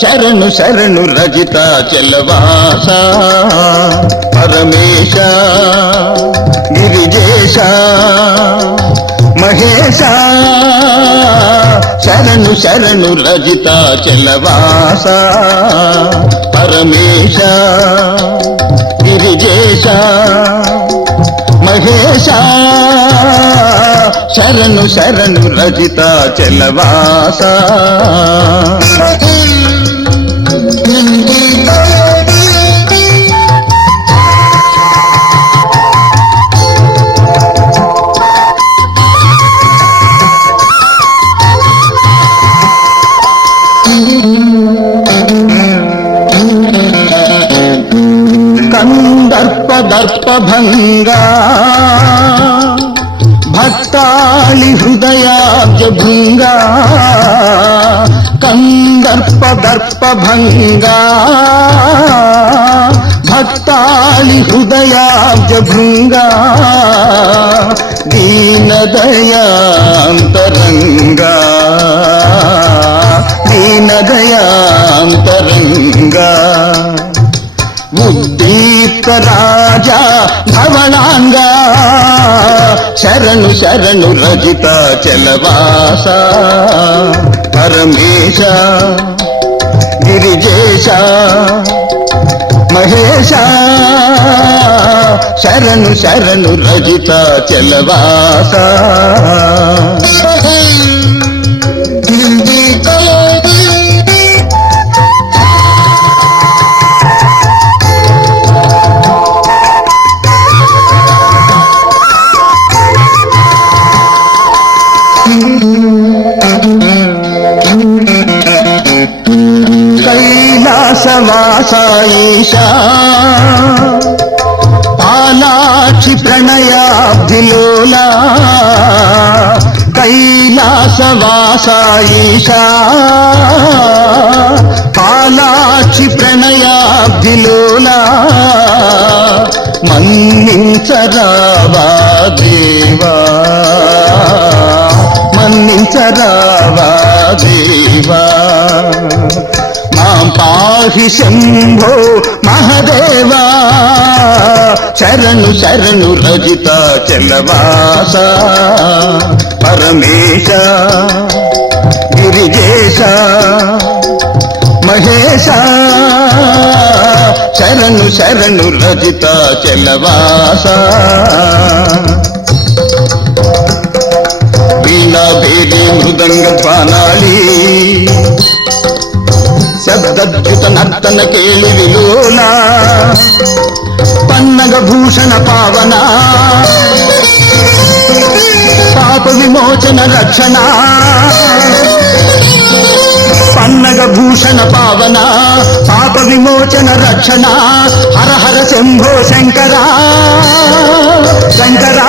శరణు శరణు రజిత చెలవాస. పరమేశ గిరిజేశ మహేశ. శరణు శరణు రజిత చెలవాస. పరమేశ గిరిజేశ మహేశ. శరణు శరణు రజిత చెలవాస. दर्प दर्प भंगा भक्ताली हृदय भृंगा कंदर्प दर्प भंगा भक्ताली हृदय भृंगा दीन दया तरंगा दीन दया రాజా భవనాంగా. శరణు శరణు రజిత చలవాస. పరమేశ గిరిజేశ మహేశ. శరణు శరణు రజిత చలవాస. కైలాసవాసాయిషా పాలాక్షి ప్రణయాబ్ధిలోలా. కైలాసవాసాయిషా. పాలాక్షి ప్రణయాబ్ధిలోలా. మన్నించరావా దేవా. శంభో మహదేవా శరణు శరణు రజిత చలవాస పరమేశ గిరిజేశ మహేశ శరణు శరణు రజిత చలవాస శబ్దద్యుత నర్తన కేళి విలోల పన్నగ భూషణ పావన పాప విమోచన రక్షణ పన్నగ భూషణ పావన పాప విమోచన రక్షణ హర హర శంభో శంకరా శంకరా శంకరా.